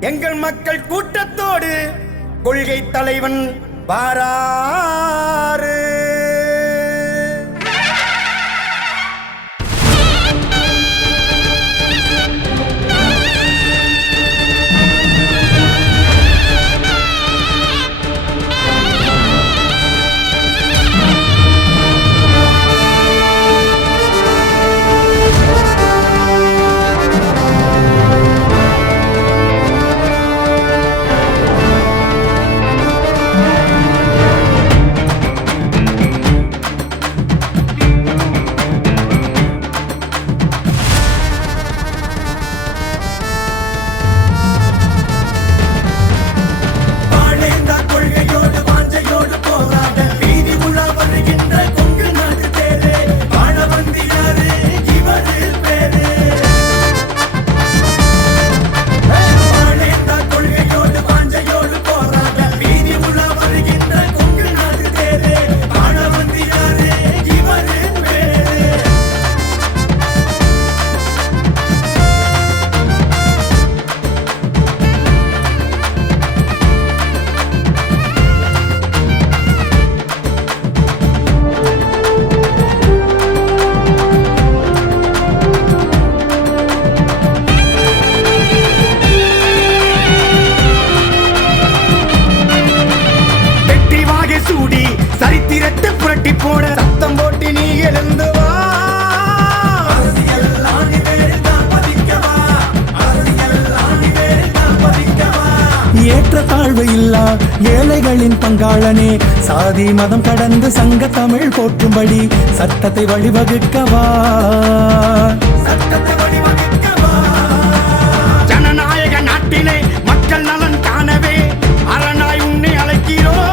எங்கள் மக்கள் கூட்டத்தோடு கொள்கை தலைவன் வாராறு. சரித்திரத்தை புரட்டி போட சத்தம் போட்டு நீ எழுந்து வா. ஏற்ற தாழ்வு இல்லா ஏழைகளின் பங்காளனே, சாதி மதம் கடந்து சங்க தமிழ் போற்றும்படி சட்டத்தை வழிவகுக்கவா. ஜனநாயக நாட்டினை மக்கள் நலன் காணவே அரணாய் உன்னை அழைக்கிறோம்.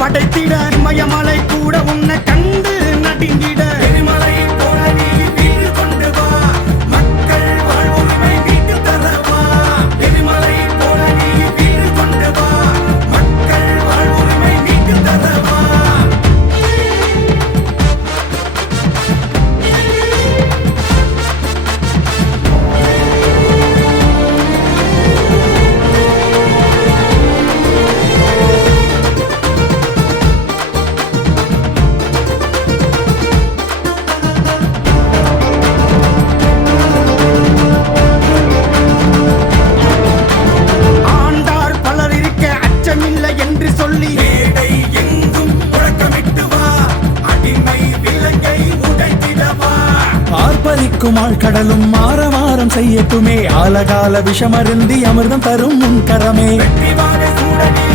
படைத்திட மயமலை கூட உன்னை கண்டு நடுங்கிட எரிமலை போல நீ வீடு கொண்டு வா. மக்கள் வாழ்வுரிமை மீட்டு தரவா. எரிமலை போல நீ வீடு கொண்டு வா. மக்கள் வாழ்வுரிமை மீட்டு தரவா. என்று சொல்லி மேடை எங்கும் முழக்கமிட்டு வா. அடிமை விலங்கை உடைத்திடவா. ஆர்ப்பரிக்கும் ஆழ்கடலும் ஆரவாரம் செய்யட்டுமே, ஆலகால விஷமருந்தி அமிர்தம் தரும் முன்கரமே. வெற்றி வாகை சூட நீ